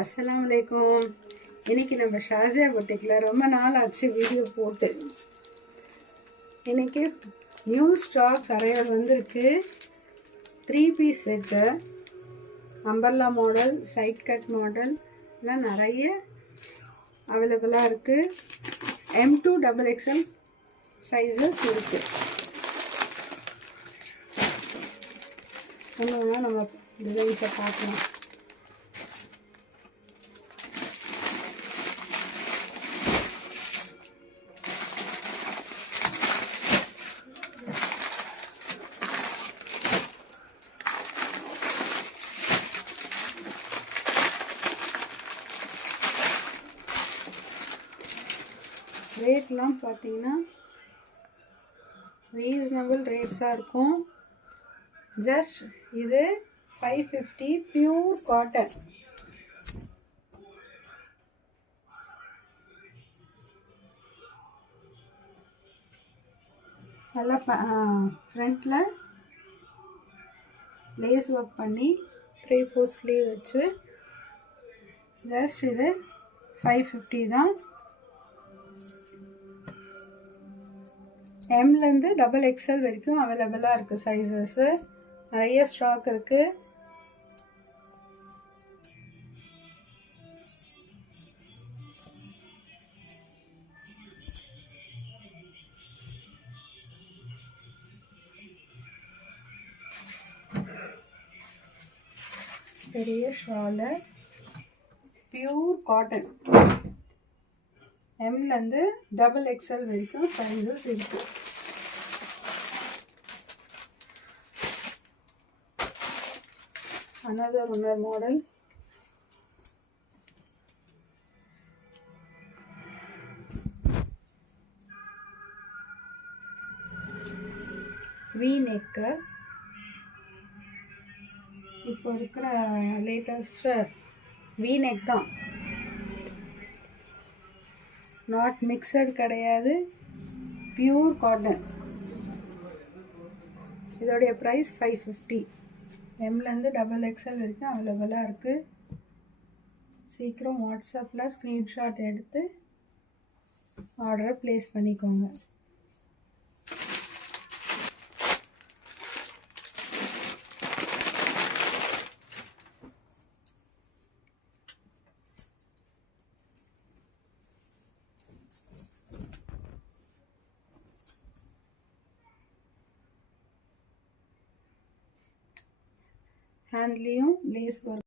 அஸ்ஸலாமு அலைக்கும். இன்றைக்கி நம்ம ஷாசியா பொட்டிக்கில் ரொம்ப நாள் ஆச்சு வீடியோ போட்டு. இன்றைக்கி நியூ ஸ்டாக்ஸ் அரைவல் வந்திருக்கு. 3 piece set, umbrella model, side cut model எல்லாம் நிறைய அவைலபிளாக இருக்குது. M2 XXL சைஸஸ் இருக்குது. ஒன்று நம்ம டிசைன்ஸை பார்க்கலாம். ரேட்லாம் பார்த்தீங்கன்னா ரீசனபிள் ரேட்ஸாக இருக்கும். ஜஸ்ட் இது 550 பியூர் காட்டன். நல்லா ஃப்ரண்ட்டில் லேஸ் ஒர்க் பண்ணி 3/4 ஸ்லீவ் வச்சு ஜஸ்ட் இது 550 தான். எம்லேருந்து XXL வரைக்கும் அவைலபிளாக இருக்குது சைஸஸ்ஸு. நிறைய ஸ்டாக் இருக்குது. பெரிய ஷாலு, பியூர் காட்டன். எம்லேருந்து XXL வரைக்கும் சைஸஸ் இருக்குது. another model. V-neck. இப்போ இருக்கிற லேட்டஸ்ட் V-neck தான். நாட் மிக்சட் கிடையாது, பியூர் காட்டன். இதோடைய ப்ரைஸ் 550. எம்லேருந்து XXL வரைக்கும் அவைலபிளாக இருக்குது. சீக்கிரம் வாட்ஸ்அப்பில் ஸ்க்ரீன்ஷாட் எடுத்து ஆர்டரை ப்ளேஸ் பண்ணிக்கோங்க. ஹேண்ட்லேயும் லேஸ் ஒர்க்